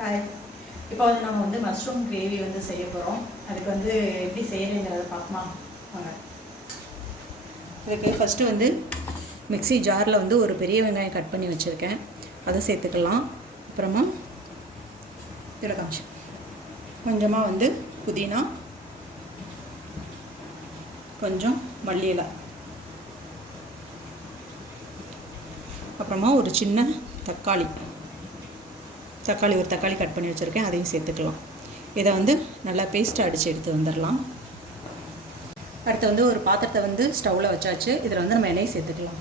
Hi. இப்போ வந்து நம்ம வந்து மஷ்ரூம் கிரேவி வந்து செய்ய போகிறோம். அதுக்கு வந்து எப்படி செய்யறதுங்கிறத பார்க்கமா வாங்க. இதுக்கு ஃபஸ்ட்டு வந்து மிக்ஸி ஜாரில் வந்து ஒரு பெரிய வெங்காயம் கட் பண்ணி வச்சுருக்கேன், அதை சேர்த்துக்கலாம். அப்புறமா இதில் காமிச்சு கொஞ்சமாக வந்து புதினா, கொஞ்சம் மல்லி இலை, அப்புறமா ஒரு சின்ன தக்காளி ஒரு தக்காளி கட் பண்ணி வச்சுருக்கேன், அதையும் சேர்த்துக்கலாம். இதை வந்து நல்லா பேஸ்ட்டாக அடித்து எடுத்து வந்துடலாம். அடுத்து வந்து ஒரு பாத்திரத்தை வந்து ஸ்டவ்வில் வச்சாச்சு. இதில் வந்து நம்ம எண்ணெயை சேர்த்துக்கலாம்.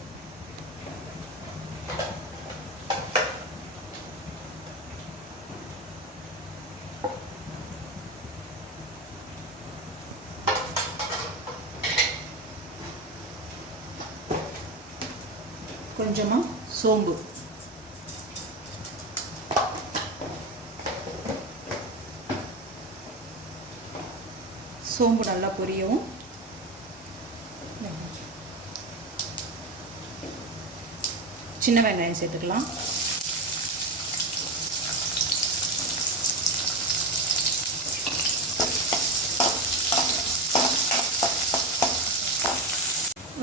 கொஞ்சமாக சோம்பு, சோம்பு நல்லா பொரியவும் சின்ன வெங்காயம் சேர்த்துக்கலாம்.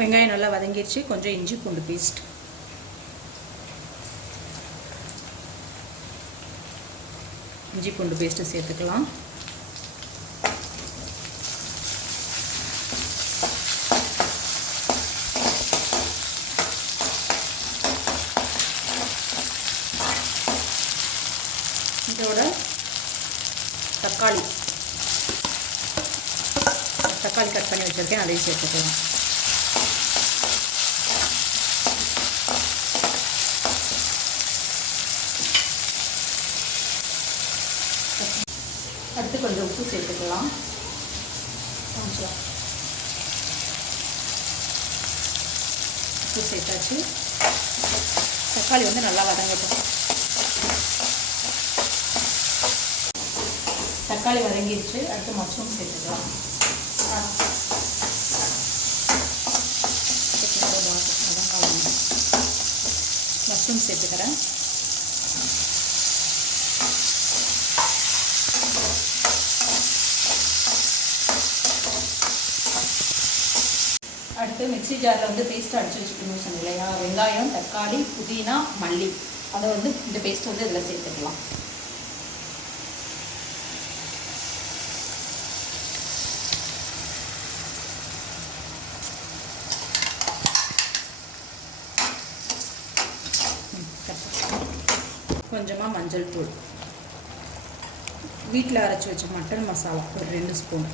வெங்காயம் நல்லா வதங்கிடுச்சு. கொஞ்சம் இஞ்சி பூண்டு பேஸ்ட், இஞ்சி பூண்டு பேஸ்ட்டு சேர்த்துக்கலாம். இதோட தக்காளி கட் பண்ணி வச்சுருக்கேன், அதையும் சேர்த்துக்கலாம். அடுத்து கொஞ்சம் உப்பு சேர்த்துக்கலாம். உப்பு சேர்த்தாச்சு. தக்காளி வந்து நல்லா வதங்கட்டும். தக்காளி வதங்கிடுச்சு. அடுத்து மஷ்ரூம் சேர்த்துக்கலாம். மஷ்ரூம் சேர்த்துக்கிறேன். அடுத்து மிக்ஸி ஜாரில் வந்து பேஸ்ட் அடித்து வச்சுக்கணும் சொன்னேன் இல்லையா, வெங்காயம், தக்காளி, புதினா, மல்லி, அதை வந்து இந்த பேஸ்ட் வந்து இதில் சேர்த்துக்கலாம். கொஞ்சமாக மஞ்சள் தூள், வீட்டில் அரைச்சி வச்ச மட்டன் மசாலா ஒரு 2 ஸ்பூன்,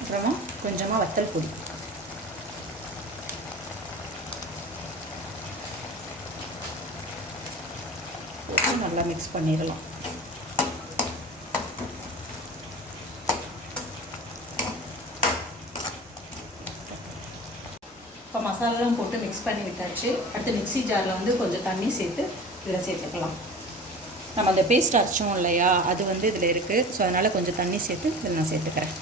அப்புறமா கொஞ்சமாக வத்தல் பொடி, போட்டு நல்லா மிக்ஸ் பண்ணிடலாம். இப்போ மசாலாலாம் போட்டு மிக்ஸ் பண்ணி விட்டாச்சு. அடுத்து மிக்ஸி ஜாரில் வந்து கொஞ்சம் தண்ணி சேர்த்து இதில் சேர்த்துக்கலாம். நம்ம அந்த பேஸ்ட் அரைச்சோம் இல்லையா, அது வந்து இதில் இருக்குது. ஸோ அதனால் கொஞ்சம் தண்ணி சேர்த்து இதில் நான் சேர்த்துக்கிறேன்.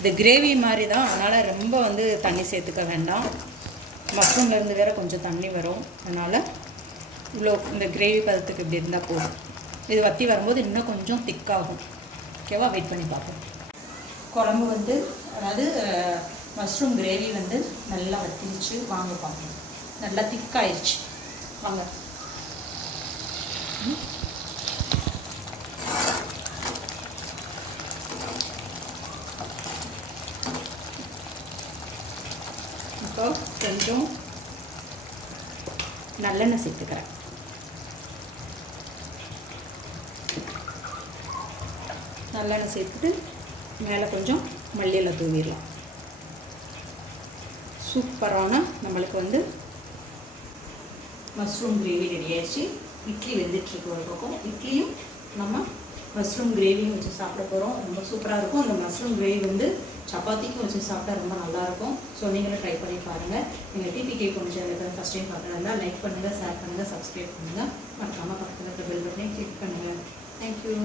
இது கிரேவி மாதிரி தான், அதனால் ரொம்ப வந்து தண்ணி சேர்த்துக்க வேண்டாம். மஷ்ரூம்லேருந்து வேறு கொஞ்சம் தண்ணி வரும், அதனால் இவ்வளோ இந்த கிரேவி பதத்துக்கு இப்படி இருந்தால் போதும். இது வற்றி வரும்போது இன்னும் கொஞ்சம் திக்காகும். ஓகேவா, வெயிட் பண்ணி பார்ப்போம். குழம்பு வந்து அதாவது மஷ்ரூம் கிரேவி வந்து நல்லா வத்திருச்சு. வாங்க பார்ப்போம். நல்லா திக்காயிடுச்சு. வாங்க. இப்போ கொஞ்சம் நல்லெண்ணெய் சேர்த்துக்கிறேன். நல்லெண்ணெய் சேர்த்துட்டு மேலே கொஞ்சம் மல்லி இலை தூவிடலாம். சூப்பரான நம்மளுக்கு வந்து மஷ்ரூம் கிரேவி ரெடி ஆயிடுச்சு. இட்லி வெந்துட்டுருக்கு ஒரு பக்கம். இட்லியும் நம்ம மஷ்ரூம் கிரேவியும் வச்சு சாப்பிட போகிறோம். ரொம்ப சூப்பராக இருக்கும். அந்த மஷ்ரூம் கிரேவி வந்து சப்பாத்திக்கும் வச்சு சாப்பிட்டா ரொம்ப நல்லாயிருக்கும். ஸோ நீங்களும் ட்ரை பண்ணி பாருங்கள். நீங்கள் டிபிகே பொண்ணு சேனலுக்கு ஃபஸ்ட் டைம் பார்க்குறதா லைக் பண்ணுங்கள், ஷேர் பண்ணுங்கள், சப்ஸ்கிரைப் பண்ணுங்கள். மறக்காமல் பக்கத்தில் இருக்க பெல் பட்டனை கிளிக் பண்ணுங்கள். தேங்க்யூ.